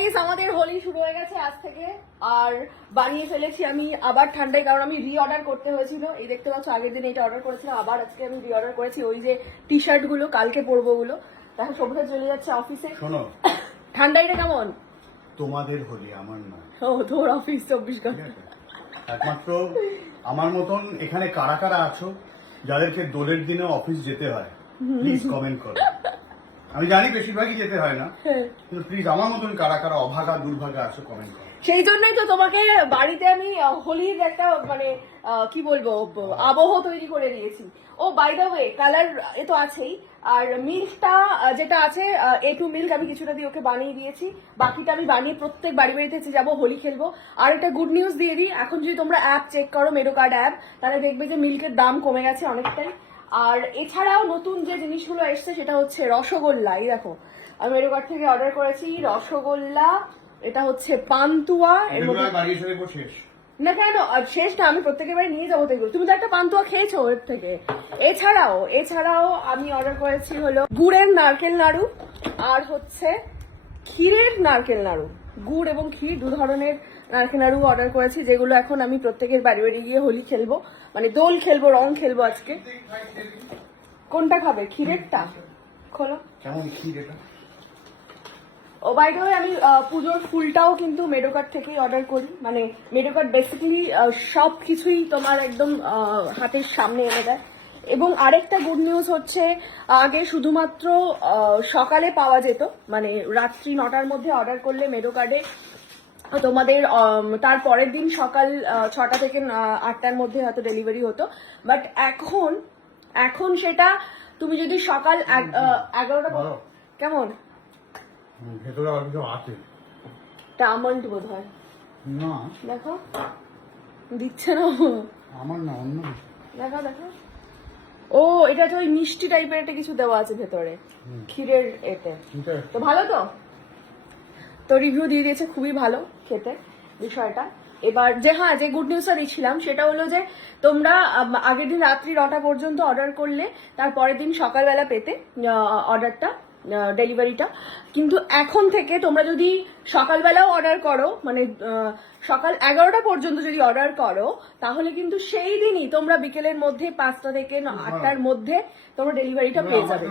Guys আমাদের হোলি শুরু হয়ে গেছে আজ থেকে। আর বানিয়ে ফেলেছি আমি আবার ঠান্ডায়, কারণ আমি রি অর্ডার করতে হয়েছিল। এই দেখতে পাচ্ছ আগের দিন এটা অর্ডার করেছিলাম, আবার আজকে আমি রি অর্ডার করেছি। ওই যে টি শার্ট গুলো কালকে পরবো গুলো। দেখো সবুজে চলে যাচ্ছে অফিসে। শোনো, ঠান্ডাইটা কেমন? তোমাদের হোলি, আমার নয়। ও তোর অফিস 24 ঘন্টা। একমাত্র আমার মতন এখানে কারা কারা আছো যাদেরকে দোলের দিনে অফিস যেতে হয়, প্লিজ কমেন্ট করো। আমি জানি বেশিরভাগই যেতে হয় না, কিন্তু প্লিজ আমার মতন কারা কারা অভাগা দুর্ভাগা আছো, কমেন্ট করো। সেই জন্যই তো তোমাকে বাড়িতে আমি হোলির একটা মানে কি বলবো আবহ তৈরি করে দিয়েছি। ও বাই দ্য ওয়ে কালার এ তো আছেই, আর মিল্কটা যেটা আছে A2 মিল্ক আমি কিছুটা দিয়ে ওকে বানিয়ে দিয়েছি। বাকিটা আমি বানিয়ে প্রত্যেক বাড়ি বাড়িতে যাবো, হোলি খেলবো। আর একটা গুড নিউজ দিয়ে দিই, এখন যদি তোমরা অ্যাপ চেক করো, মেডো কার্ড অ্যাপ, তাহলে দেখবে যে মিল্কের দাম কমে গেছে অনেকটাই। আর এছাড়াও নতুন যে জিনিসগুলো এসছে সেটা হচ্ছে রসগোল্লা। এই দেখো আমি মেডো কার্ড থেকে অর্ডার করেছি রসগোল্লা, এটা হচ্ছে পান্তুয়া। না কেন শেষ না, আমি প্রত্যেকের বাড়ি নিয়ে যাবো তো এগুলো। তুমি তো একটা পান্তুয়া খেয়েছো এর থেকে। এছাড়াও আমি অর্ডার করেছি হলো গুড়ের নারকেল নাড়ু আর হচ্ছে ক্ষীরের নারকেল নাড়ু। গুড় এবং ক্ষীর দু ধরনের নারকেল নাড়ু অর্ডার করেছি, যেগুলো এখন আমি প্রত্যেকের বাড়ি বাড়ি গিয়ে হোলি খেলবো, মানে দোল খেলবো, রং খেলবো আজকে। কোনটা খাবে? ক্ষীরেরটা খোলো। কেমন ক্ষীর এটা? ও বাই দ্য ওয়ে আমি পুজোর ফুলটাও কিন্তু মেডো কার্ড থেকেই অর্ডার করি। মানে মেডো কার্ড বেসিক্যালি সব কিছুই তোমার একদম হাতের সামনে এনে দেয়। এবং আরেকটা গুড নিউজ হচ্ছে, আগে শুধুমাত্র সকালে পাওয়া যেত, মানে রাত্রি 9টার মধ্যে অর্ডার করলে মেডো কার্ডে তোমাদের তার পরের দিন সকাল 6টা থেকে 8টার মধ্যে হয়তো ডেলিভারি হতো। বাট এখন সেটা তুমি যদি সকাল 11টা কেমন ভেতরে আর কিছু আছে, এটা আমন্ড বোধ হয় না দেখো দিচ্ছে না আমার না, অন্য দেখো ও এটা তো ওই মিষ্টি টাইপের একটা কিছু দেওয়া আছে ভেতরে ক্ষীরের এতে। তো ভালো তো রিভিউ দিয়ে দিয়েছে, খুবই ভালো খেতে বিষয়টা। এবার যে গুড নিউজটা দিচ্ছিলাম সেটা হলো যে তোমরা আগের দিন রাত্রি 9টা পর্যন্ত অর্ডার করলে তার পরের দিন সকালবেলা পেতে অর্ডারটা, ডেলিভারিটা। কিন্তু এখন থেকে তোমরা যদি সকালবেলাও অর্ডার করো, মানে সকাল 11টা পর্যন্ত যদি অর্ডার করো, তাহলে কিন্তু সেই দিনই তোমরা বিকেলের মধ্যে 5টা থেকে 8টার মধ্যে তোমরা ডেলিভারিটা পেয়ে যাবে।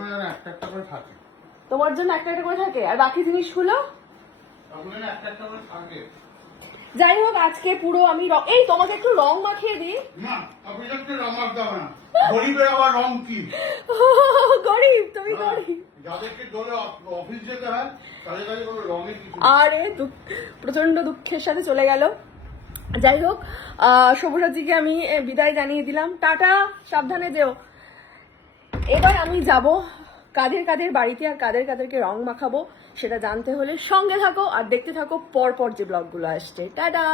তোমার জন্য একটা করে থাকে, আর বাকি জিনিসগুলো যাই হোক। আজকে পুরো আমি এই তোমাকে একটু রং মাখিয়ে দিই। গরিব তুমি, গরিব। আরে প্রচন্ড দুঃখের সাথে চলে গেল। যাই হোক সবুজাজিকে আমি বিদায় জানিয়ে দিলাম, টাটা, সাবধানে যেও। এবার আমি যাব কাদের বাড়িতে আর কাদেরকে রং মাখাবো সেটা জানতে হলে সঙ্গে থাকো আর দেখতে থাকো পরপর যে ব্লগগুলো আসছে। টাটা।